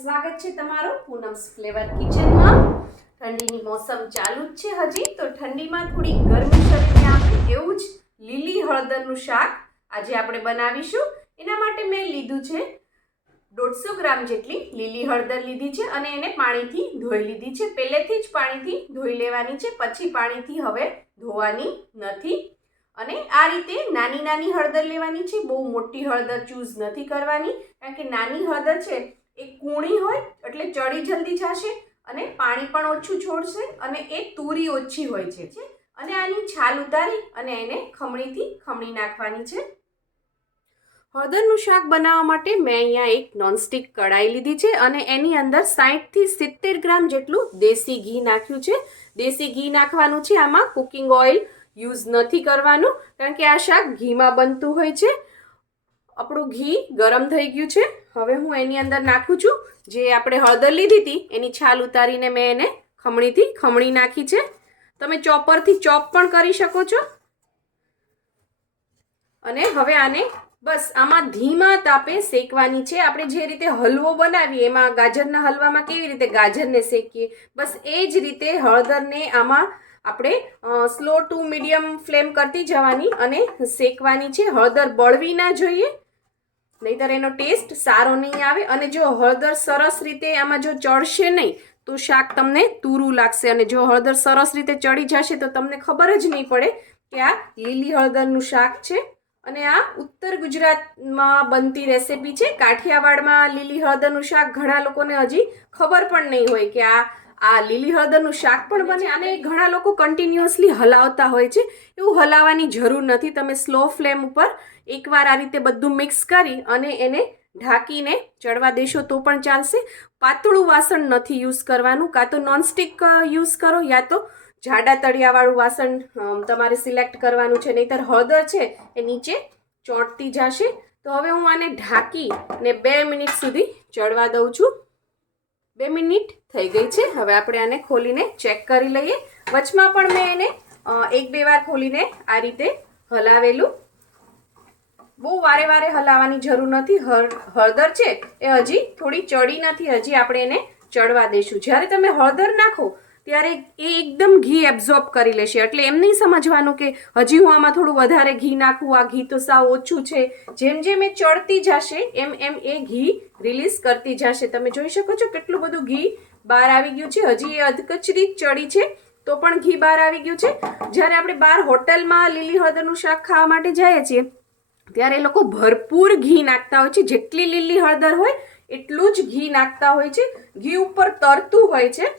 સ્વાગત છે તમારું પૂનમ્સ ફ્લેવર કિચનમાં. ઠંડીની મોસમ ચાલુ જ છે હજી, તો ઠંડીમાં થોડી ગરમી શરીરને આપે એવું જ લીલી હળદરનું શાક આજે આપણે બનાવીશું. એના માટે મેં લીધું છે દોઢસો ગ્રામ જેટલી લીલી હળદર લીધી છે અને એને પાણીથી ધોઈ લીધી છે. પહેલેથી જ પાણીથી ધોઈ લેવાની છે, પછી પાણીથી હવે ધોવાની નથી. અને આ રીતે નાની નાની હળદર લેવાની છે, બહુ મોટી હળદર ચૂઝ નથી કરવાની, કારણ કે નાની હળદર છે એ કૂણી હોય એટલે ચડી જલ્દી જશે અને પાણી પણ ઓછું છોડશે અને એ તુરી ઓછી હોય છે. અને આની છાલ ઉતારી અને એને ખમણીથી ખમણી નાખવાની છે. હળદરનું શાક બનાવવા માટે મેં અહીંયા એક નોનસ્ટિક કઢાઈ લીધી છે અને એની અંદર સાહીઠથી સિત્તેર ગ્રામ જેટલું દેશી ઘી નાખ્યું છે. દેશી ઘી નાખવાનું છે, આમાં કુકિંગ ઓઇલ યુઝ નથી કરવાનું, કારણ કે આ શાક ઘીમાં બનતું હોય છે. આપણું ઘી ગરમ થઈ ગયું છે. હવે હું એની અંદર નાખું છું. જે આપણે હળદર લીધી હતી, એની છાલ ઉતારીને મેં એને ખમણીથી ખમણી નાખી છે. તમે ચોપરથી ચોપ પણ કરી શકો છો. અને હવે આને બસ આમાં ધીમા તાપે શેકવાની છે. આપણે જે રીતે હલવો બનાવીએ, એમાં ગાજરના હલવામાં કેવી રીતે ગાજરને શેકીએ? બસ એ જ રીતે હળદરને આમાં આપણે સ્લો ટુ મીડિયમ ફ્લેમ કરતી જવાની અને શેકવાની છે. હળદર બળવી ના જોઈએ. નહીતર એનો ટેસ્ટ સારો નહીં આવે અને જો હળદર સરસ રીતે આમાં જો ચડશે નહીં, તો શાક તમને તુરું લાગશે. અને જો હળદર સરસ રીતે ચડી જશે તો તમને ખબર જ નહીં પડે કે આ લીલી હળદરનું શાક છે અને આ ઉત્તર ગુજરાતમાં બનતી રેસિપી છે. કાઠિયાવાડમાં લીલી હળદરનું શાક ઘણા લોકોને હજી ખબર પણ નહીં હોય કે આ આ લીલી હળદરનું શાક પણ બને અને ઘણા લોકો કન્ટિન્યુઅસલી હલાવતા હોય છે. એવું હલાવવાની જરૂર નથી. તમે સ્લો ફ્લેમ ઉપર એકવાર આ રીતે બધું મિક્સ કરી અને એને ઢાંકીને ચડવા દેશો તો પણ ચાલશે. પાતળું વાસણ નથી યુઝ કરવાનું. કાં તો નોનસ્ટિક યુઝ કરો યા તો જાડા તળિયાવાળું વાસણ તમારે સિલેક્ટ કરવાનું છે. નહીંતર હળદર છે એ નીચે ચોંટતી જશે. તો હવે હું આને ઢાંકી ને બે મિનિટ સુધી ચડવા દઉં છું. બે મિનિટ થઈ ગઈ છે. હવે આપણે આને ખોલીને ચેક કરી લઈએ. વચમાં પણ મેં એને એક બે વાર ખોલીને આ રીતે હલાવેલું. બહુ વારે વારે હલાવવાની જરૂર નથી. હળ- હળદર છે એ હજી થોડી ચડી નથી. હજી આપણે એને ચડવા દઈશું જ્યારે તમે હળદર નાખો ત્યારે એ એકદમ ઘી એબ્ઝોર્બ કરી લેશે. એટલે એમ નહીં સમજવાનું કે હજી હું આમાં થોડું વધારે ઘી નાખું, આ ઘી તો સાવ ઓછું છે. જેમ જેમ એ ચડતી જશે, એમ એમ એ ઘી રિલીઝ કરતી જશે. તમે જોઈ શકો છો કેટલું બધું ઘી બહાર આવી ગયું છે. હજી એ અધકચરી ચડી છે, તો પણ ઘી બહાર આવી ગયું છે. જ્યારે આપણે બહાર હોટલમાં લીલી હળદરનું શાક ખાવા માટે જઈએ છીએ, ત્યારે એ લોકો ભરપૂર ઘી નાખતા હોય છે. જેટલી લીલી હળદર હોય, એટલું જ ઘી નાખતા હોય છે. ઘી ઉપર તરતું હોય છે.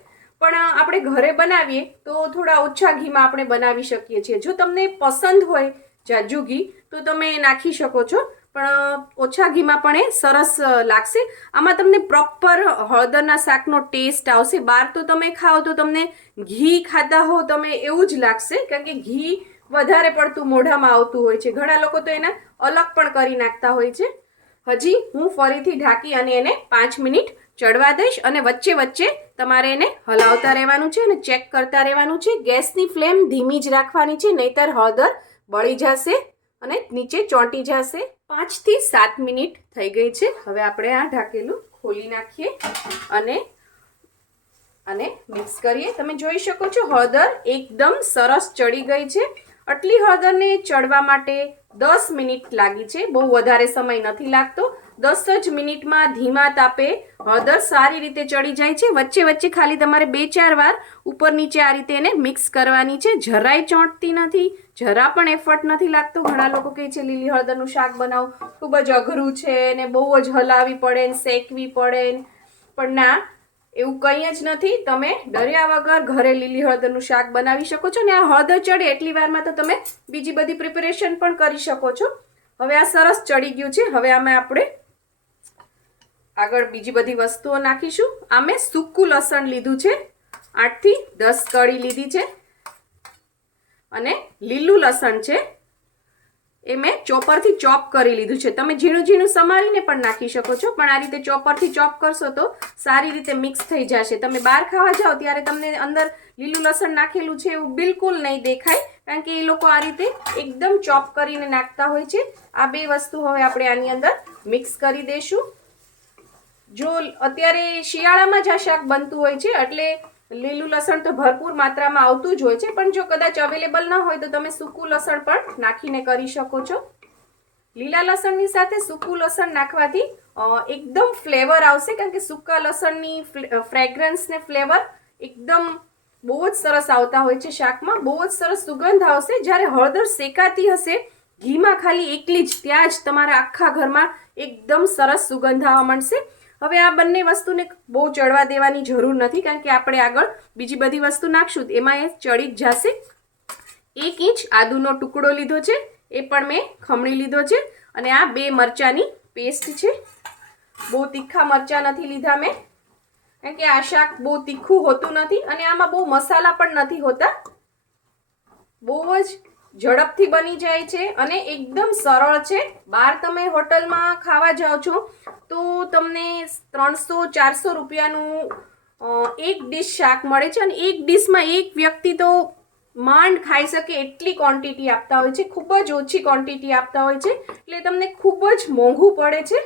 પણ આપણે ઘરે બનાવીએ તો થોડા ઓછા ઘીમાં આપણે બનાવી શકીએ છીએ. જો તમને પસંદ હોય જાજુ ઘી, તો તમે નાખી શકો છો. પણ ઓછા ઘીમાં પણ એ સરસ લાગશે. આમાં તમને પ્રોપર હળદરના શાકનો ટેસ્ટ આવશે. બહાર તો તમે ખાઓ તો તમને ઘી ખાતા હો તમે એવું જ લાગશે. કારણ કે ઘી વધારે પડતું મોઢામાં આવતું હોય છે. ઘણા લોકો તો એના અલગ પણ કરી નાખતા હોય છે. હજી હું ફરીથી ઢાંકી અને એને પાંચ મિનિટ ચડવા દઈશ અને વચ્ચે વચ્ચે તમારે એને હલાવતા રહેવાનું છે અને ચેક કરતા રહેવાનું છે. ગેસની ફ્લેમ ધીમી જ રાખવાની છે, નહીતર હળદર બળી જશે અને નીચે ચોંટી જશે. પાંચથી સાત મિનિટ થઈ ગઈ છે. હવે આપણે આ ઢાંકેલું ખોલી નાખીએ અને અને મિક્સ કરીએ. તમે જોઈ શકો છો, હળદર એકદમ સરસ ચડી ગઈ છે. આટલી હળદરને ચડવા માટે દસ મિનિટ લાગી છે. બહુ વધારે સમય નથી લાગતો. દસ જ મિનિટમાં ધીમા તાપે હળદર સારી રીતે ચડી જાય છે. વચ્ચે વચ્ચે ખાલી તમારે બે ચાર વાર ઉપર નીચે આ રીતે એને મિક્સ કરવાની છે. જરાય ચોંટતી નથી, જરા પણ એફર્ટ નથી લાગતો. ઘણા લોકો કહે છે, લીલી હળદરનું શાક બનાવો. ખૂબ જ અઘરું છે ને બહુ જ હલાવી પડે ને શેકવી પડે પણ ના, એવું કંઈ જ નથી. તમે ડર્યા વગર ઘરે લીલી હળદરનું શાક બનાવી શકો છો ને આ હળદર ચડે એટલી વારમાં તો તમે બીજી બધી પ્રિપેરેશન પણ કરી શકો છો. હવે આ સરસ ચડી ગયું છે. હવે આમાં આપણે આગળ બીજી બધી વસ્તુઓ નાખીશું. આ મેં સૂકું લસણ લીધું છે. આઠથી દસ કળી લીધી છે. અને લીલું લસણ છે. એ મેં ચોપરથી ચોપ કરી લીધું છે. તમે ઝીણું ઝીણું સમારીને પણ નાખી શકો છો. પણ આ રીતે ચોપરથી ચોપ કરશો તો સારી રીતે મિક્સ થઈ જશે. તમે બહાર ખાવા જાઓ ત્યારે તમને અંદર લીલું લસણ નાખેલું છે એવું બિલકુલ નહીં દેખાય. કારણ કે એ લોકો આ રીતે એકદમ ચોપ કરીને નાખતા હોય છે. આ બે વસ્તુ હવે આપણે આની અંદર મિક્સ કરી દઈશું જો અત્યારે શિયાળામાં જ આ શાક બનતું હોય છે, એટલે લીલું લસણ તો ભરપૂર માત્રામાં આવતું જ હોય છે, પણ જો કદાચ અવેલેબલ ન હોય તો તમે સૂકું લસણ પણ નાખીને કરી શકો છો. લીલા લસણની સાથે સૂકું લસણ નાખવાથી એકદમ ફ્લેવર આવશે, કારણ કે સૂકા લસણની ફ્રેગ્રન્સ ને ફ્લેવર એકદમ બહુ જ સરસ આવતા હોય છે શાકમાં, બહુ જ સરસ સુગંધ આવશે. જ્યારે હળદર શેકાતી હશે, ઘીમાં ખાલી એકલી જ, ત્યાં જ તમારા આખા ઘરમાં એકદમ સરસ સુગંધ આવવા માંડશે. હવે આ બંને વસ્તુને બહુ ચડવા દેવાની જરૂર નથી, કારણ કે આપણે આગળ બીજી બધી વસ્તુ નાખશું. એમાં એ ચડી જ જશે. એક ઇંચ આદુનો ટુકડો લીધો છે, એ પણ મેં ખમણી લીધો છે, અને આ બે મરચાંની પેસ્ટ છે. બહુ તીખા મરચાં નથી લીધા મેં, કારણ કે આ શાક બહુ તીખું હોતું નથી, અને આમાં બહુ મસાલા પણ નથી હોતા. બહુ જ ઝડપથી બની જાય છે અને એકદમ સરળ છે. બહાર તમે હોટલમાં ખાવા જાઓ છો, તો તમને ત્રણસો, ચારસો રૂપિયાનું એક ડીશ શાક મળે છે અને એક ડીશમાં એક વ્યક્તિ તો માંડ ખાઈ શકે એટલી ક્વોન્ટિટી આપતા હોય છે, ખૂબ જ ઓછી ક્વોન્ટિટી આપતા હોય છે. એટલે તમને ખૂબ જ મોંઘું પડે છે.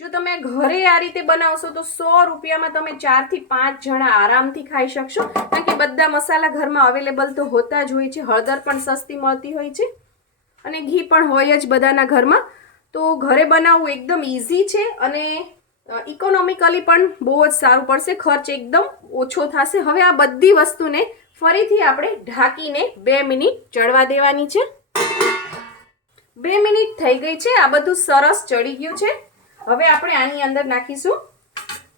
જો તમે ઘરે આ રીતે બનાવશો તો સો રૂપિયામાં તમે ચારથી પાંચ જણા આરામથી ખાઈ શકશો. કારણ કે બધા મસાલા ઘરમાં અવેલેબલ તો હોતા જ હોય છે. હળદર પણ સસ્તી મળતી હોય છે. અને ઘી પણ હોય જ બધાના ઘરમાં. તો ઘરે બનાવવું એકદમ ઇઝી છે અને ઇકોનોમિકલી પણ બહુ જ સારું પડશે. ખર્ચ એકદમ ઓછો થશે. હવે આ બધી વસ્તુને ફરીથી આપણે ઢાંકીને બે મિનિટ ચડવા દેવાની છે. બે મિનિટ થઈ ગઈ છે. આ બધું સરસ ચડી ગયું છે. હવે આપણે આની અંદર નાખીશું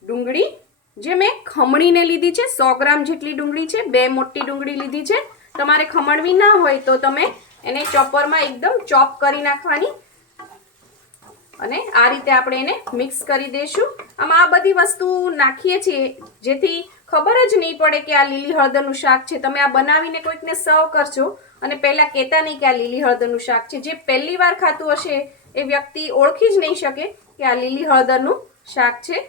ડુંગળી. જે મેં ખમણીને લીધી છે, સો ગ્રામ જેટલી ડુંગળી છે, બે મોટી ડુંગળી લીધી છે. તમારે ખમણવી ના હોય તો તમે એને ચોપરમાં એકદમ ચોપ કરી નાખવાની. અને આ રીતે આપણે એને મિક્સ કરી દઈશું આમાં આ બધી વસ્તુ નાખીએ છીએ, જેથી ખબર જ નહીં પડે કે આ લીલી હળદરનું શાક છે. તમે આ બનાવીને કોઈકને સર્વ કરશો અને પહેલાં કહેતા નહીં કે આ લીલી હળદરનું શાક છે. જે પહેલી વાર ખાતું હશે, એ વ્યક્તિ ઓળખી જ નહીં શકે. કે આ લીલી હળદરનું શાક છે.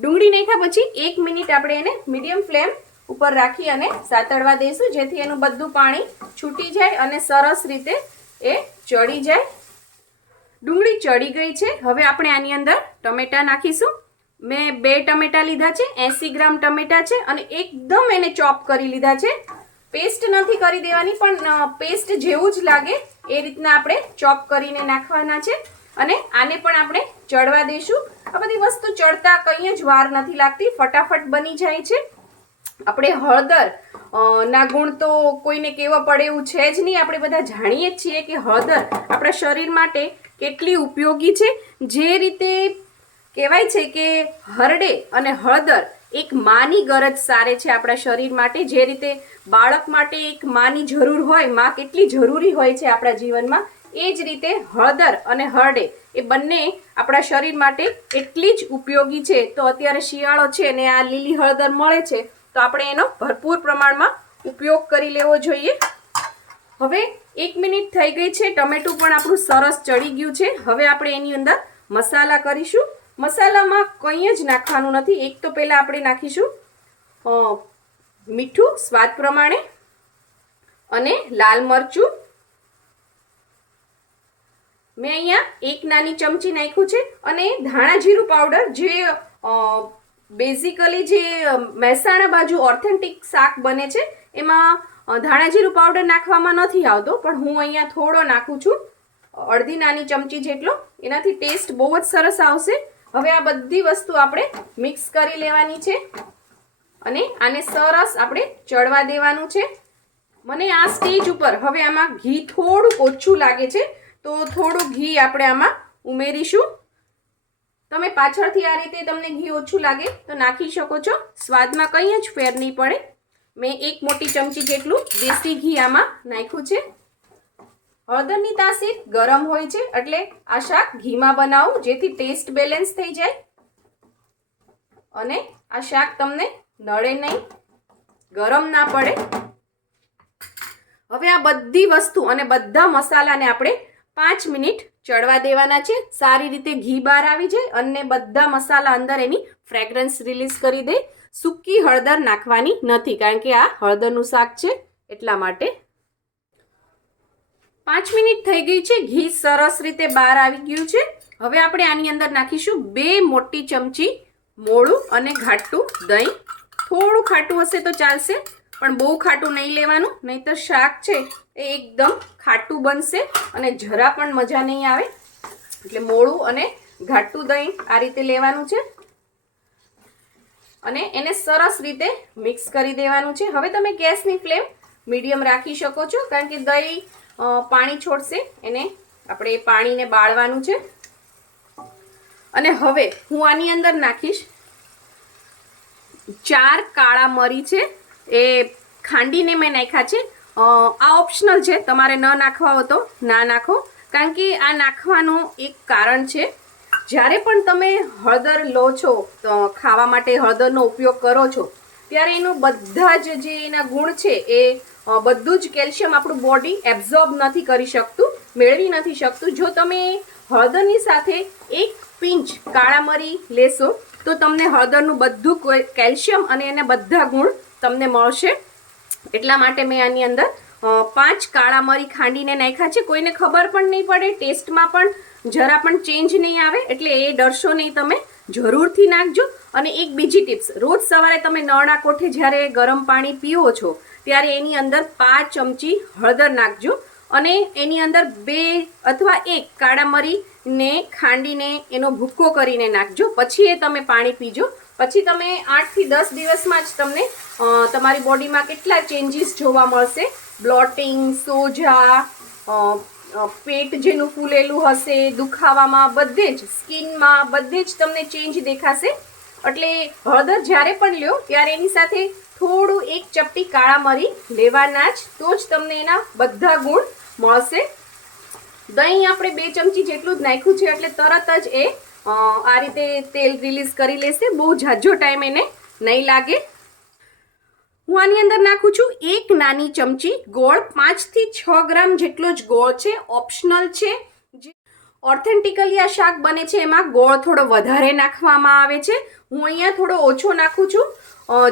ડુંગળી નાખ્યા પછી એક મિનિટ આપણે એને મીડિયમ ફ્લેમ ઉપર રાખી અને સાતળવા દઈશું જેથી એનું બધું પાણી છૂટી જાય અને સરસ રીતે એ ચડી જાય. ડુંગળી ચડી ગઈ છે. હવે આપણે આની અંદર ટમેટાં નાખીશું. મેં બે ટમેટાં લીધા છે, એંસી ગ્રામ ટમેટાં છે અને એકદમ એને ચોપ કરી લીધા છે. પેસ્ટ નથી કરી દેવાની, પણ પેસ્ટ જેવું જ લાગે એ રીતના આપણે ચોપ કરીને નાખવાના છે. અને આને પણ આપણે ચડવા દઈશું. આ બધી વસ્તુ ચડતા કંઈ જ વાર નથી લાગતી, ફટાફટ બની જાય છે. આપણે હળદર ના ગુણ તો કોઈને કહેવા પડે એવું છે જ નહીં. આપણે બધા જાણીએ જ છીએ કે હળદર આપણા શરીર માટે કેટલી ઉપયોગી છે. જે રીતે કહેવાય છે કે હરડે અને હળદર એક માની ગરજ સારે છે આપણા શરીર માટે. જે રીતે બાળક માટે એક માની જરૂર હોય, માં કેટલી જરૂરી હોય છે આપણા જીવનમાં એ જ રીતે હળદર અને હરડે એ બંને આપણા શરીર માટે એટલી જ ઉપયોગી છે. તો અત્યારે શિયાળો છે અને આ લીલી હળદર મળે છે, તો આપણે એનો ભરપૂર પ્રમાણમાં ઉપયોગ કરી લેવો જોઈએ. હવે એક મિનિટ થઈ ગઈ છે, ટમેટું પણ આપણું સરસ ચડી ગયું છે. હવે આપણે એની અંદર મસાલા કરીશું. મસાલામાં કંઈ જ નાખવાનું નથી. એક તો પહેલાં આપણે નાખીશું મીઠું સ્વાદ પ્રમાણે અને લાલ મરચું મેં અહીંયા એક નાની ચમચી નાખ્યું છે અને ધાણા જીરું પાવડર જે બેઝિકલી જે મહેસાણા બાજુ ઓથેન્ટિક શાક બને છે, એમાં ધાણા જીરું પાવડર નાખવામાં નથી આવતો, પણ હું અહીંયા થોડો નાખું છું, અડધી નાની ચમચી જેટલો, એનાથી ટેસ્ટ બહુ જ સરસ આવશે. હવે આ બધી વસ્તુ આપણે મિક્સ કરી લેવાની છે અને આને સરસ આપણે ચડવા દેવાનું છે. મને આ સ્ટેજ ઉપર, હવે આમાં ઘી થોડુંક ઓછું લાગે છે તો થોડું ઘી આપણે આમાં ઉમેરીશું. તમે પાછળથી આ રીતે તમને ઘી ઓછું લાગે તો નાખી શકો છો. સ્વાદમાં કંઈ જ ફેર નહીં પડે. મેં એક મોટી ચમચી જેટલું દેશી ઘી આમાં નાખ્યું છે. હળદરની તાસીર ગરમ હોય છે એટલે આ શાક ઘીમાં બનાવું જેથી ટેસ્ટ બેલેન્સ થઈ જાય. અને આ શાક તમને નળે નહીં, ગરમ ના પડે. હવે આ બધી વસ્તુ અને બધા મસાલાને આપણે પાંચ મિનિટ ચડવા દેવાના છે. સારી રીતે ઘી બહાર આવી જાય અને બધા મસાલા અંદર એની ફ્રેગ્રન્સ રિલીઝ કરી દે. સૂકી હળદર નાખવાની નથી કારણ કે આ હળદરનું શાક છે એટલા માટે. પાંચ મિનિટ થઈ ગઈ છે. ઘી સરસ રીતે બહાર આવી ગયું છે. હવે આપણે આની અંદર નાખીશું બે મોટી ચમચી મોળું અને ઘાટું દહીં. થોડું ખાટું હશે તો ચાલશે. પણ બહુ ખાટું નહીં લેવાનું, નહીંતર શાક છે એ એકદમ ખાટું બનશે અને જરા પણ મજા નહીં આવે. એટલે મોળું અને ઘાટું દહીં આ રીતે લેવાનું છે. અને એને સરસ રીતે મિક્સ કરી દેવાનું છે. હવે તમે ગેસની ફ્લેમ મીડિયમ રાખી શકો છો, કારણ કે દહીં પાણી છોડશે, એને આપણે પાણીને બાળવાનું છે. અને હવે હું આની અંદર નાખીશ ચાર કાળા મરી છે. એ ખાંડીને મેં નાખ્યા છે. આ ઓપ્શનલ છે. તમારે ન નાખવા હોય તો ના નાખો. કારણ કે આ નાખવાનું એક કારણ છે. જ્યારે પણ તમે હળદર લો છો ખાવા માટે હળદરનો ઉપયોગ કરો છો, ત્યારે એનું બધા જ જે એના ગુણ છે, એ બધું જ કેલ્શિયમ આપણું બોડી એબ્ઝોર્બ નથી કરી શકતું, મેળવી નથી શકતું. જો તમે હળદરની સાથે એક પિંચ કાળા મરી લેશો, તો તમને હળદરનું બધું કેલ્શિયમ અને એના બધા ગુણ તમને મળશે. એટલા માટે મેં આની અંદર પાંચ કાળા મરી ખાંડીને નાખ્યા છે. કોઈને ખબર પણ નહીં પડે, ટેસ્ટમાં પણ જરા પણ ચેન્જ નહીં આવે, એટલે એ ડરશો નહીં તમે. જરૂરથી નાખજો. અને એક બીજી ટિપ્સ, રોજ સવારે તમે નળના કોઠે જ્યારે ગરમ પાણી પીવો છો, ત્યારે એની અંદર પાંચ ચમચી હળદર નાખજો. અને એની અંદર બે અથવા એક કાળા મરીને ખાંડીને એનો ભૂક્કો કરીને નાખજો. પછી એ તમે પાણી પીજો. પછી તમે આઠથી દસ દિવસમાં જ તમને તમારી બોડીમાં કેટલા ચેન્જીસ જોવા મળશે? બ્લોટિંગ સોજા પેટ જેનું ફૂલેલું હશે, દુખાવામાં, બધે જ, સ્કિનમાં બધે જ તમને ચેન્જ દેખાશે. એટલે હળદર જ્યારે પણ લ્યો, ત્યારે એની સાથે થોડું એક ચપટી કાળા મરી લેવાના જ, તો જ તમને એના બધા ગુણ મળશે. દહીં આપણે બે ચમચી જેટલું જ નાખ્યું છે, એટલે તરત જ એ આ રીતે તેલ રિલીઝ કરી લેશે. બહુ ઝાઝો ટાઈમ એને નહીં લાગે. હું આની અંદર નાખું છું એક નાની ચમચી ગોળ. પાંચથી છ ગ્રામ જેટલો જ ગોળ છે. ઓપ્શનલ છે. જે ઓથેન્ટિકલી આ શાક બને છે એમાં ગોળ થોડો વધારે નાખવામાં આવે છે. હું અહીંયા થોડો ઓછો નાખું છું.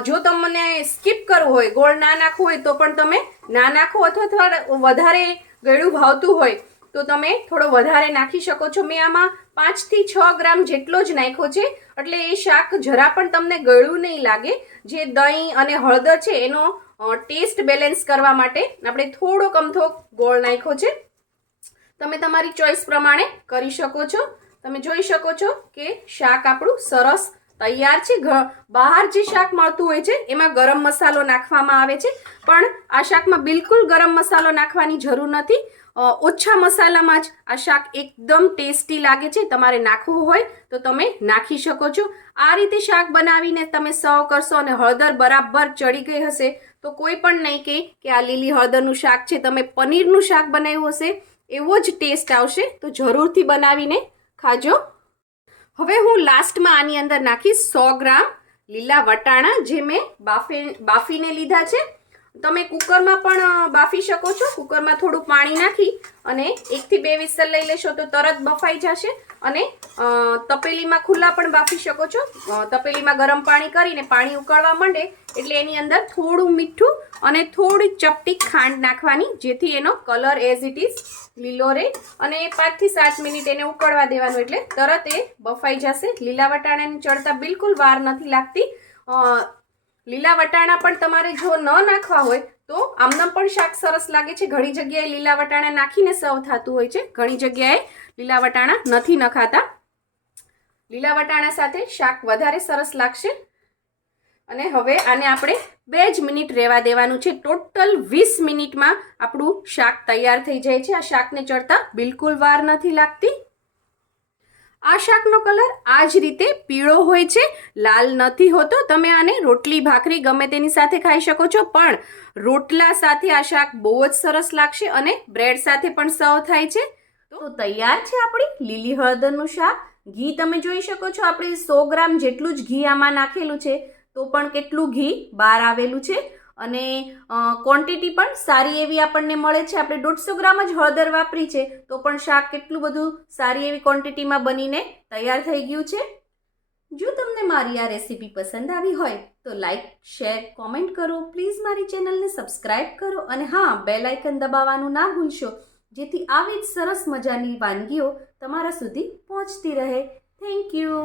જો તમને સ્કીપ કરવું હોય, ગોળ ના નાખવું હોય તો પણ તમે ના નાખો અથવા વધારે ગળ્યું ભાવતું હોય તો તમે થોડો વધારે નાખી શકો છો. મેં આમાં પાંચથી છ ગ્રામ જેટલો જ નાખ્યો છે. એટલે એ શાક જરા પણ તમને ગળ્યું નહીં લાગે. જે દહીં અને હળદર છે, એનો ટેસ્ટ બેલેન્સ કરવા માટે આપણે થોડો કમથો ગોળ નાખ્યો છે. તમે તમારી ચોઈસ પ્રમાણે કરી શકો છો. તમે જોઈ શકો છો કે શાક આપણું સરસ તૈયાર છે. બહાર જે શાક મળતું હોય છે, એમાં ગરમ મસાલો નાખવામાં આવે છે. પણ આ શાકમાં બિલકુલ ગરમ મસાલો નાખવાની જરૂર નથી. ઓછા મસાલામાં જ આ શાક એકદમ ટેસ્ટી લાગે છે. તમારે નાખવું હોય તો તમે નાખી શકો છો. આ રીતે શાક બનાવીને તમે સર્વ કરશો અને હળદર બરાબર ચડી ગઈ હશે, તો કોઈ પણ નહીં કહે કે આ લીલી હળદરનું શાક છે. તમે પનીરનું શાક બનાવ્યું હશે, એવો જ ટેસ્ટ આવશે, તો જરૂરથી બનાવીને ખાજો. હવે હું લાસ્ટમાં આની અંદર નાખીશ સો ગ્રામ લીલા વટાણા, જે મેં બાફે, બાફીને લીધા છે. તમે કુકરમાં પણ બાફી શકો છો. કુકરમાં થોડું પાણી નાખી અને એકથી બે વિસલ લઈ લેશો તો તરત બફાઈ જશે અને તપેલીમાં ખુલ્લા પણ બાફી શકો છો. તપેલીમાં ગરમ પાણી કરીને પાણી ઉકળવા માંડે એટલે એની અંદર થોડું મીઠું અને થોડી ચપટી ખાંડ નાખવાની, જેથી એનો કલર એઝ ઇટ ઇઝ લીલો રહે અને પાંચથી સાત મિનિટ એને ઉકળવા દેવાનું એટલે તરત એ બફાઈ જશે. લીલા વટાણાને ચડતા બિલકુલ વાર નથી લાગતી. લીલા વટાણા પણ તમારે જો ન નાખવા હોય તો આમનામ પણ શાક સરસ લાગે છે. ઘણી જગ્યાએ લીલા વટાણા નાખીને સર્વ થતું હોય છે. ઘણી જગ્યાએ લીલા વટાણા નથી નખાતા. લીલા વટાણા સાથે શાક વધારે સરસ લાગશે. અને હવે આને આપણે બે જ મિનિટ રહેવા દેવાનું છે. ટોટલ વીસ મિનિટમાં આપણું શાક તૈયાર થઈ જાય છે. આ શાકને ચડતા બિલકુલ વાર નથી લાગતી. આ શાકનો કલર આ જ રીતે પીળો હોય છે. લાલ નથી હોતો. તમે આને રોટલી, ભાખરી ગમે તેની સાથે ખાઈ શકો છો. પણ રોટલા સાથે આ શાક બહુ જ સરસ લાગશે અને બ્રેડ સાથે પણ સર્વ થાય છે. તો તૈયાર છે આપણી લીલી હળદરનું શાક. ઘી તમે જોઈ શકો છો. આપણે સો ગ્રામ જેટલું જ ઘી આમાં નાખેલું છે. તો પણ કેટલું ઘી બહાર આવેલું છે. અને ક્વોન્ટિટી પણ સારી એવી આપણને મળે છે. આપણે દોઢસો ગ્રામ જ હળદર વાપરી છે, તો પણ શાક કેટલું બધું સારી એવી ક્વોન્ટિટીમાં બનીને તૈયાર થઈ ગયું છે. જો તમને મારી આ રેસીપી પસંદ આવી હોય, તો લાઈક શેર કોમેન્ટ કરો. પ્લીઝ મારી ચેનલને સબસ્ક્રાઈબ કરો અને હા બેલ આઇકન દબાવવાનું ના ભૂલશો, જેથી આવી જ સરસ મજાની વાનગીઓ તમારા સુધી પહોંચતી રહે. Thank you